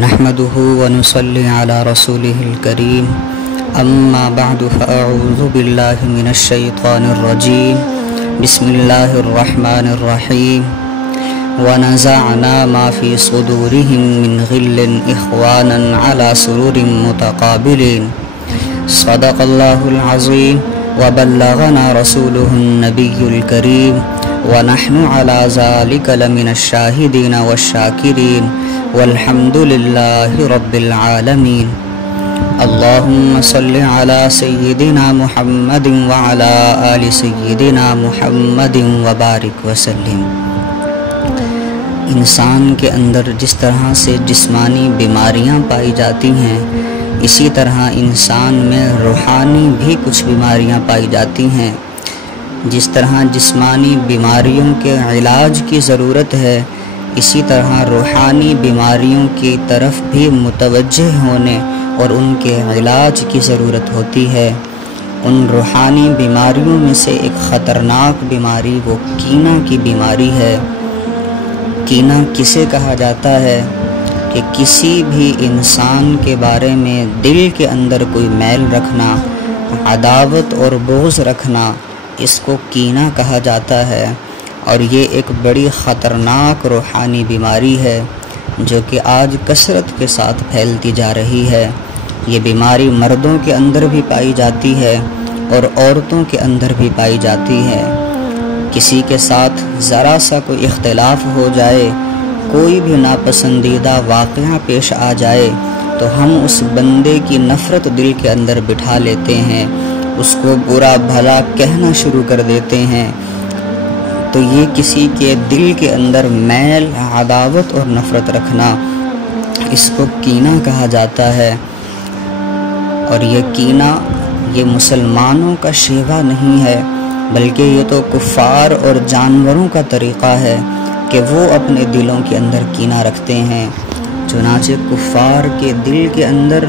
نحمده ونصلي على رسوله الكريم أما بعد فأعوذ بالله من الشيطان الرجيم بسم الله الرحمن الرحيم ونزعنا ما في صدورهم من غل إخوانا على سرور متقابلين صدق الله العظيم وبلغنا رسوله النبي الكريم ونحن على ذلك لمن الشاهدين والشاكرين والحمد لله رب العالمين اللهم صل على سيدنا محمد وعلى آل سيدنا محمد وبارك وسلم۔ انسان کے اندر جس طرح سے جسمانی بیماریاں پائی جاتی ہیں، اسی طرح انسان میں روحانی بھی کچھ بیماریاں پائی جاتی ہیں۔ جس طرح جسمانی بیماریوں کے علاج کی ضرورت ہے، اسی طرح روحانی بیماریوں کی طرف بھی متوجہ ہونے اور ان کے علاج کی ضرورت ہوتی ہے۔ ان روحانی بیماریوں میں سے ایک خطرناک بیماری وہ کینہ کی بیماری ہے۔ کینہ کسے کہا جاتا ہے؟ کہ کسی بھی انسان کے بارے میں دل کے اندر کوئی میل رکھنا، عداوت اور بغض رکھنا، اس کو کینہ کہا جاتا ہے۔ اور یہ ایک بڑی خطرناک روحانی بیماری ہے جو کہ آج کثرت کے ساتھ پھیلتی جا رہی ہے۔ یہ بیماری مردوں کے اندر بھی پائی جاتی ہے اور عورتوں کے اندر بھی پائی جاتی ہے۔ کسی کے ساتھ ذرا سا کوئی اختلاف ہو جائے، کوئی بھی ناپسندیدہ واقعہ پیش آ جائے تو ہم اس بندے کی نفرت دل کے اندر بٹھا لیتے ہیں، اس کو برا بھلا کہنا شروع کر دیتے ہیں۔ تو یہ کسی کے دل کے اندر میل، عداوت اور نفرت رکھنا، اس کو کینہ کہا جاتا ہے۔ اور یہ کینہ یہ مسلمانوں کا شیوا نہیں ہے، بلکہ یہ تو کفار اور جانوروں کا طریقہ ہے کہ وہ اپنے دلوں کے اندر کینہ رکھتے ہیں۔ چنانچہ کفار کے دل کے اندر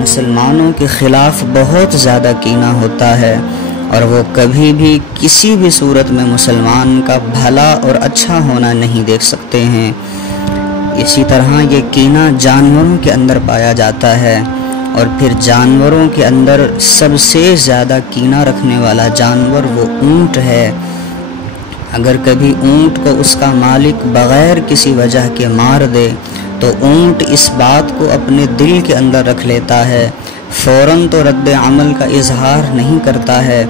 مسلمانوں کے خلاف بہت زیادہ کینہ ہوتا ہے، اور وہ کبھی بھی کسی بھی صورت میں مسلمان کا بھلا اور اچھا ہونا نہیں دیکھ سکتے ہیں۔ اسی طرح یہ کینہ جانوروں کے اندر پایا جاتا ہے، اور پھر جانوروں کے اندر سب سے زیادہ کینہ رکھنے والا جانور وہ اونٹ ہے۔ اگر کبھی اونٹ کو اس کا مالک بغیر کسی وجہ کے مار دے تو اونٹ اس بات کو اپنے دل کے اندر رکھ لیتا ہے، فوراً تو رد عمل کا اظہار نہیں کرتا ہے،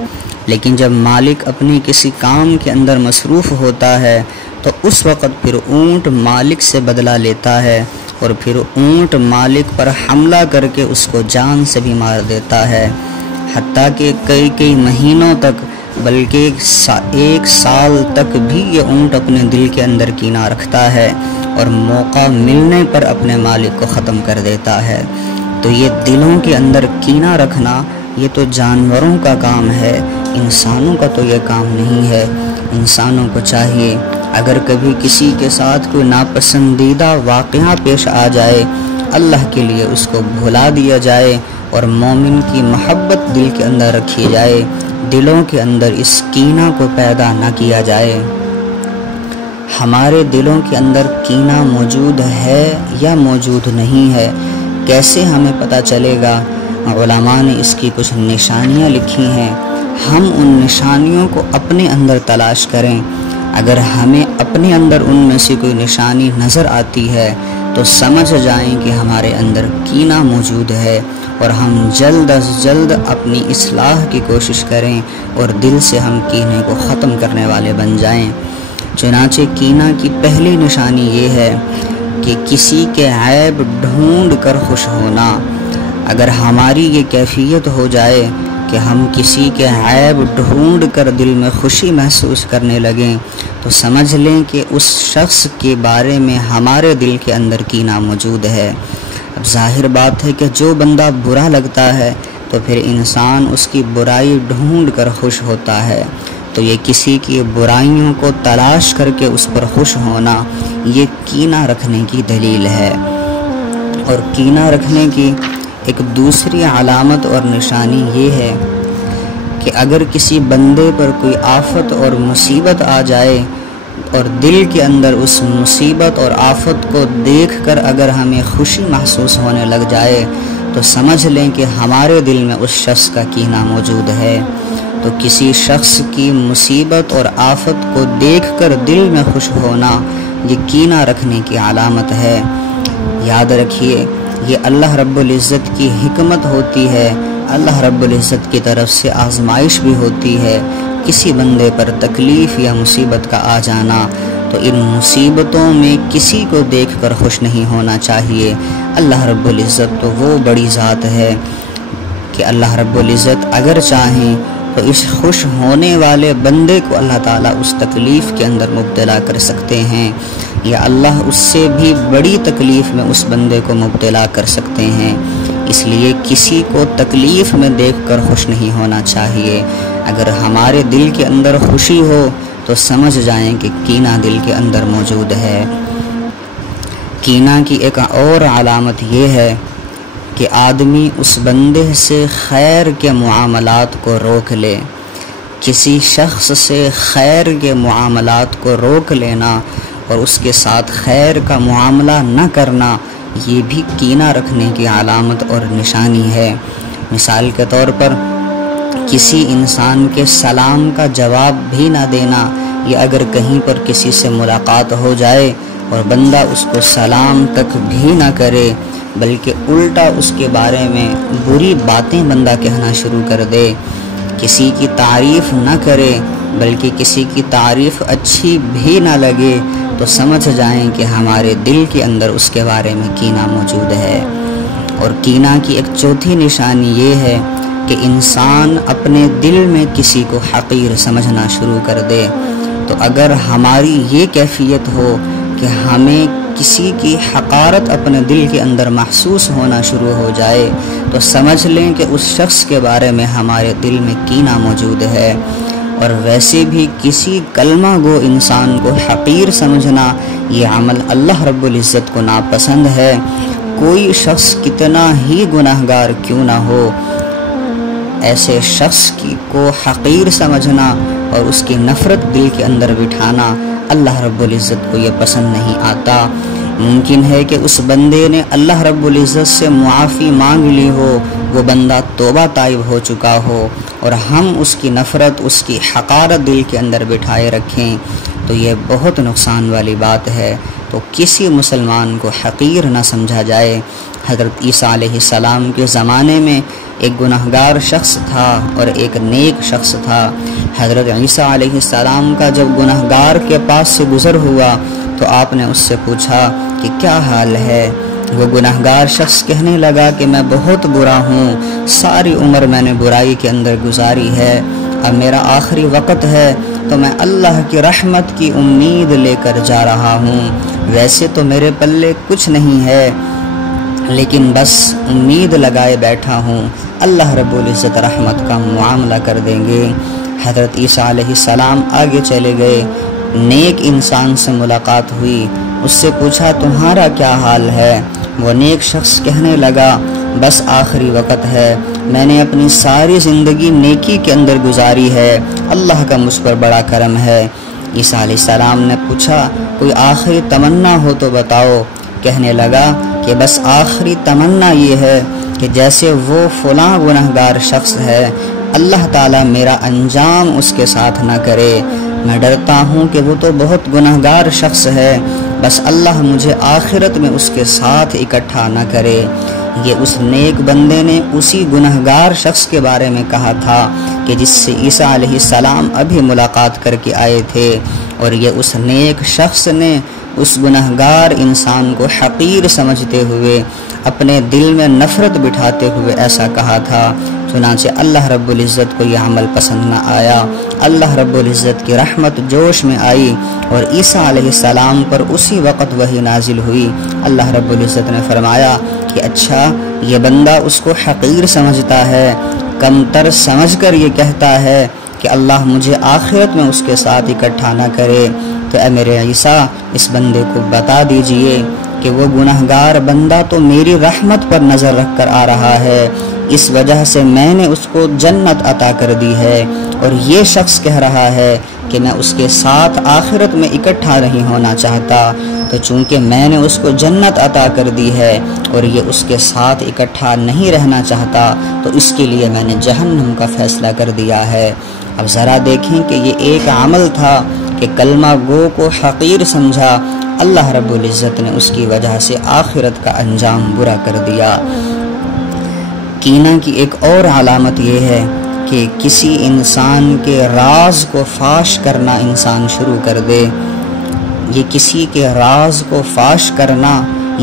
لیکن جب مالک اپنی کسی کام کے اندر مصروف ہوتا ہے تو اس وقت پھر اونٹ مالک سے بدلہ لیتا ہے، اور پھر اونٹ مالک پر حملہ کر کے اس کو جان سے بھی مار دیتا ہے، حتیٰ کہ کئی مہینوں تک بلکہ ایک سال تک بھی یہ اونٹ اپنے دل کے اندر کینہ رکھتا ہے اور موقع ملنے پر اپنے مالک کو ختم کر دیتا ہے۔ تو یہ دلوں کے اندر کینہ رکھنا یہ تو جانوروں کا کام ہے، انسانوں کا تو یہ کام نہیں ہے۔ انسانوں کو چاہیے اگر کبھی کسی کے ساتھ کوئی ناپسندیدہ واقعہ پیش آ جائے، اللہ کے لیے اس کو بھلا دیا جائے اور مومن کی محبت دل کے اندر رکھی جائے، دلوں کے اندر اس کینہ کو پیدا نہ کیا جائے۔ ہمارے دلوں کے اندر کینہ موجود ہے یا موجود نہیں ہے، کیسے ہمیں پتہ چلے گا؟ علماء نے اس کی کچھ نشانیاں لکھی ہیں، ہم ان نشانیوں کو اپنے اندر تلاش کریں۔ اگر ہمیں اپنے اندر ان میں سے کوئی نشانی نظر آتی ہے تو سمجھ جائیں کہ ہمارے اندر کینہ موجود ہے، اور ہم جلد از جلد اپنی اصلاح کی کوشش کریں اور دل سے ہم کینے کو ختم کرنے والے بن جائیں۔ چنانچہ کینہ کی پہلی نشانی یہ ہے کہ کسی کے عیب ڈھونڈ کر خوش ہونا۔ اگر ہماری یہ کیفیت ہو جائے کہ ہم کسی کے عیب ڈھونڈ کر دل میں خوشی محسوس کرنے لگیں تو سمجھ لیں کہ اس شخص کے بارے میں ہمارے دل کے اندر کینہ موجود ہے۔ اب ظاہر بات ہے کہ جو بندہ برا لگتا ہے تو پھر انسان اس کی برائی ڈھونڈ کر خوش ہوتا ہے، تو یہ کسی کی برائیوں کو تلاش کر کے اس پر خوش ہونا یہ کینہ رکھنے کی دلیل ہے۔ اور کینہ رکھنے کی ایک دوسری علامت اور نشانی یہ ہے کہ اگر کسی بندے پر کوئی آفت اور مصیبت آ جائے اور دل کے اندر اس مصیبت اور آفت کو دیکھ کر اگر ہمیں خوشی محسوس ہونے لگ جائے تو سمجھ لیں کہ ہمارے دل میں اس شخص کا کینہ موجود ہے۔ تو کسی شخص کی مصیبت اور آفت کو دیکھ کر دل میں خوش ہونا یہ کینہ رکھنے کی علامت ہے۔ یاد رکھیے یہ اللہ رب العزت کی حکمت ہوتی ہے، اللہ رب العزت کی طرف سے آزمائش بھی ہوتی ہے۔ کسی بندے پر تکلیف یا مصیبت کا آ جانا تو ان مصیبتوں میں کسی کو دیکھ کر خوش نہیں ہونا چاہیے۔ اللہ رب العزت تو وہ بڑی ذات ہے کہ اللہ رب العزت اگر چاہیں تو اس خوش ہونے والے بندے کو اللہ تعالیٰ اس تکلیف کے اندر مبتلا کر سکتے ہیں، یا اللہ اس سے بھی بڑی تکلیف میں اس بندے کو مبتلا کر سکتے ہیں۔ اس لیے کسی کو تکلیف میں دیکھ کر خوش نہیں ہونا چاہیے۔ اگر ہمارے دل کے اندر خوشی ہو تو سمجھ جائیں کہ کینہ دل کے اندر موجود ہے۔ کینہ کی ایک اور علامت یہ ہے کہ آدمی اس بندے سے خیر کے معاملات کو روک لے۔ کسی شخص سے خیر کے معاملات کو روک لینا اور اس کے ساتھ خیر کا معاملہ نہ کرنا یہ بھی کینہ رکھنے کی علامت اور نشانی ہے۔ مثال کے طور پر کسی انسان کے سلام کا جواب بھی نہ دینا، یا اگر کہیں پر کسی سے ملاقات ہو جائے اور بندہ اس کو سلام تک بھی نہ کرے بلکہ الٹا اس کے بارے میں بری باتیں بندہ کہنا شروع کر دے، کسی کی تعریف نہ کرے بلکہ کسی کی تعریف اچھی بھی نہ لگے، تو سمجھ جائیں کہ ہمارے دل کے اندر اس کے بارے میں کینہ موجود ہے۔ اور کینہ کی ایک چوتھی نشانی یہ ہے کہ انسان اپنے دل میں کسی کو حقیر سمجھنا شروع کر دے۔ تو اگر ہماری یہ کیفیت ہو کہ ہمیں کسی کی حقارت اپنے دل کے اندر محسوس ہونا شروع ہو جائے تو سمجھ لیں کہ اس شخص کے بارے میں ہمارے دل میں کینہ موجود ہے۔ اور ویسے بھی کسی کلمہ گو انسان کو حقیر سمجھنا یہ عمل اللہ رب العزت کو ناپسند ہے۔ کوئی شخص کتنا ہی گناہگار کیوں نہ ہو، ایسے شخص کو حقیر سمجھنا اور اس کی نفرت دل کے اندر بٹھانا اللہ رب العزت کو یہ پسند نہیں آتا۔ ممکن ہے کہ اس بندے نے اللہ رب العزت سے معافی مانگ لی ہو، وہ بندہ توبہ طائب ہو چکا ہو، اور ہم اس کی نفرت، اس کی حقارت دل کے اندر بٹھائے رکھیں تو یہ بہت نقصان والی بات ہے۔ تو کسی مسلمان کو حقیر نہ سمجھا جائے۔ حضرت عیسیٰ علیہ السلام کے زمانے میں ایک گناہگار شخص تھا اور ایک نیک شخص تھا۔ حضرت عیسیٰ علیہ السلام کا جب گناہگار کے پاس سے گزر ہوا تو آپ نے اس سے پوچھا کہ کیا حال ہے؟ وہ گناہگار شخص کہنے لگا کہ میں بہت برا ہوں، ساری عمر میں نے برائی کے اندر گزاری ہے، اب میرا آخری وقت ہے تو میں اللہ کی رحمت کی امید لے کر جا رہا ہوں۔ ویسے تو میرے پلے کچھ نہیں ہے لیکن بس امید لگائے بیٹھا ہوں، اللہ رب العزت رحمت کا معاملہ کر دیں گے۔ حضرت عیسیٰ علیہ السلام آگے چلے گئے، نیک انسان سے ملاقات ہوئی، اس سے پوچھا تمہارا کیا حال ہے؟ وہ نیک شخص کہنے لگا بس آخری وقت ہے، میں نے اپنی ساری زندگی نیکی کے اندر گزاری ہے، اللہ کا مجھ پر بڑا کرم ہے۔ عیسیٰ علیہ السلام نے پوچھا کوئی آخری تمنا ہو تو بتاؤ؟ کہنے لگا کہ بس آخری تمنا یہ ہے کہ جیسے وہ فلاں گناہگار شخص ہے اللہ تعالیٰ میرا انجام اس کے ساتھ نہ کرے، میں ڈرتا ہوں کہ وہ تو بہت گناہگار شخص ہے، بس اللہ مجھے آخرت میں اس کے ساتھ اکٹھا نہ کرے۔ یہ اس نیک بندے نے اسی گناہگار شخص کے بارے میں کہا تھا کہ جس سے عیسیٰ علیہ السلام ابھی ملاقات کر کے آئے تھے، اور یہ اس نیک شخص نے اس گناہگار انسان کو حقیر سمجھتے ہوئے اپنے دل میں نفرت بٹھاتے ہوئے ایسا کہا تھا۔ چنانچہ اللہ رب العزت کو یہ عمل پسند نہ آیا، اللہ رب العزت کی رحمت جوش میں آئی اور عیسیٰ علیہ السلام پر اسی وقت وحی نازل ہوئی۔ اللہ رب العزت نے فرمایا کہ اچھا یہ بندہ اس کو حقیر سمجھتا ہے، کمتر سمجھ کر یہ کہتا ہے کہ اللہ مجھے آخرت میں اس کے ساتھ اکٹھا نہ کرے، تو اے میرے عیسیٰ اس بندے کو بتا دیجئے کہ وہ گناہگار بندہ تو میری رحمت پر نظر رکھ کر آ رہا ہے، اس وجہ سے میں نے اس کو جنت عطا کر دی ہے، اور یہ شخص کہہ رہا ہے کہ میں اس کے ساتھ آخرت میں اکٹھا نہیں ہونا چاہتا، تو چونکہ میں نے اس کو جنت عطا کر دی ہے اور یہ اس کے ساتھ اکٹھا نہیں رہنا چاہتا، تو اس کے لیے میں نے جہنم کا فیصلہ کر دیا ہے۔ اب ذرا دیکھیں کہ یہ ایک عمل تھا کہ کلمہ گو کو حقیر سمجھا، اللہ رب العزت نے اس کی وجہ سے آخرت کا انجام برا کر دیا۔ کینہ کی ایک اور علامت یہ ہے کہ کسی انسان کے راز کو فاش کرنا انسان شروع کر دے۔ یہ کسی کے راز کو فاش کرنا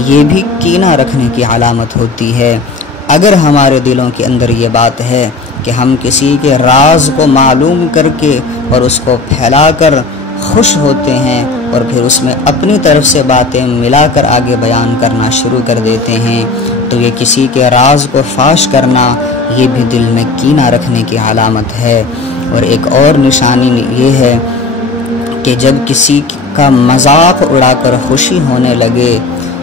یہ بھی کینہ رکھنے کی علامت ہوتی ہے۔ اگر ہمارے دلوں کے اندر یہ بات ہے کہ ہم کسی کے راز کو معلوم کر کے اور اس کو پھیلا کر خوش ہوتے ہیں اور پھر اس میں اپنی طرف سے باتیں ملا کر آگے بیان کرنا شروع کر دیتے ہیں، تو یہ کسی کے راز کو فاش کرنا یہ بھی دل میں کینہ رکھنے کی علامت ہے۔ اور ایک اور نشانی یہ ہے کہ جب کسی کا مذاق اڑا کر خوشی ہونے لگے،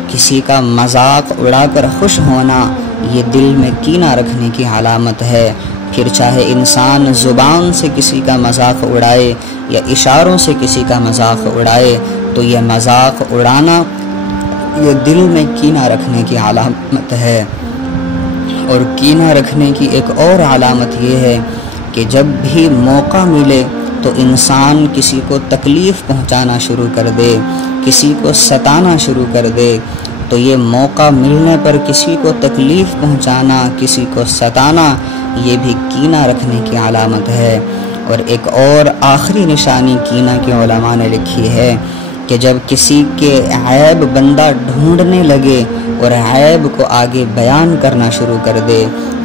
کسی کا مذاق اڑا کر خوش ہونا یہ دل میں کینہ رکھنے کی علامت ہے۔ پھر چاہے انسان زبان سے کسی کا مذاق اڑائے یا اشاروں سے کسی کا مذاق اڑائے، تو یہ مذاق اڑانا یہ دل میں کینہ رکھنے کی علامت ہے۔ اور کینہ رکھنے کی ایک اور علامت یہ ہے کہ جب بھی موقع ملے تو انسان کسی کو تکلیف پہنچانا شروع کر دے، کسی کو ستانا شروع کر دے، تو یہ موقع ملنے پر کسی کو تکلیف پہنچانا، کسی کو ستانا یہ بھی کینہ رکھنے کی علامت ہے۔ اور ایک اور آخری نشانی کینہ کی علماء نے لکھی ہے کہ جب کسی کے عیب بندہ ڈھونڈنے لگے اور عیب کو آگے بیان کرنا شروع کر دے،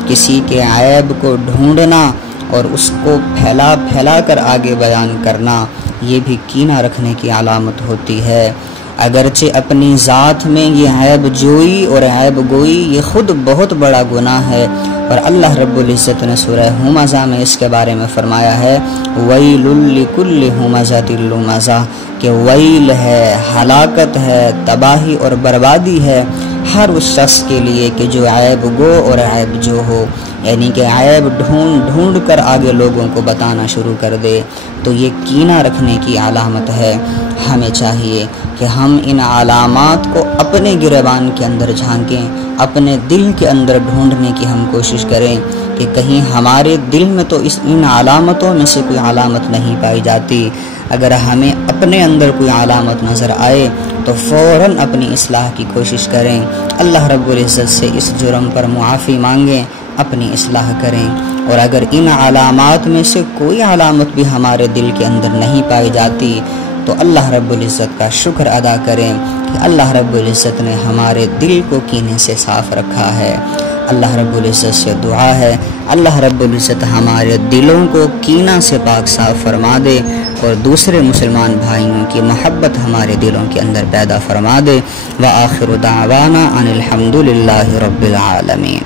کسی کے عیب کو ڈھونڈنا اور اس کو پھیلا پھیلا کر آگے بیان کرنا یہ بھی کینہ رکھنے کی علامت ہوتی ہے۔ اگرچہ اپنی ذات میں یہ عیب جوئی اور عیب گوئی یہ خود بہت بڑا گناہ ہے، اور اللہ رب العزت نے سورہ ہمزہ میں اس کے بارے میں فرمایا ہے وَيْلٌ لِكُلِّ ہُمَزَةٍ لُمَزَةٍ، کہ ویل ہے، ہلاکت ہے، تباہی اور بربادی ہے ہر اس شخص کے لیے کہ جو عیب گو اور عیب جو ہو، یعنی کہ عیب ڈھونڈ ڈھونڈ کر آگے لوگوں کو بتانا شروع کر دے، تو یہ کینہ رکھنے کی علامت ہے۔ ہمیں چاہیے کہ ہم ان علامات کو اپنے گریبان کے اندر جھانکیں، اپنے دل کے اندر ڈھونڈنے کی ہم کوشش کریں کہ کہیں ہمارے دل میں تو ان علامتوں میں سے کوئی علامت نہیں پائی جاتی۔ اگر ہمیں اپنے اندر کوئی علامت نظر آئے تو فوراً اپنی اصلاح کی کوشش کریں، اللہ رب العزت سے اس جرم پر معافی مانگیں، اپنی اصلاح کریں۔ اور اگر ان علامات میں سے کوئی علامت بھی ہمارے دل کے اندر نہیں پائی جاتی تو اللہ رب العزت کا شکر ادا کریں کہ اللہ رب العزت نے ہمارے دل کو کینے سے صاف رکھا ہے۔ اللہ رب العزت سے دعا ہے اللہ رب العزت ہمارے دلوں کو کینہ سے پاک صاف فرما دے اور دوسرے مسلمان بھائیوں کی محبت ہمارے دلوں کے اندر پیدا فرما دے۔ وآخر دعوانا ان الحمد للہ رب العالمین۔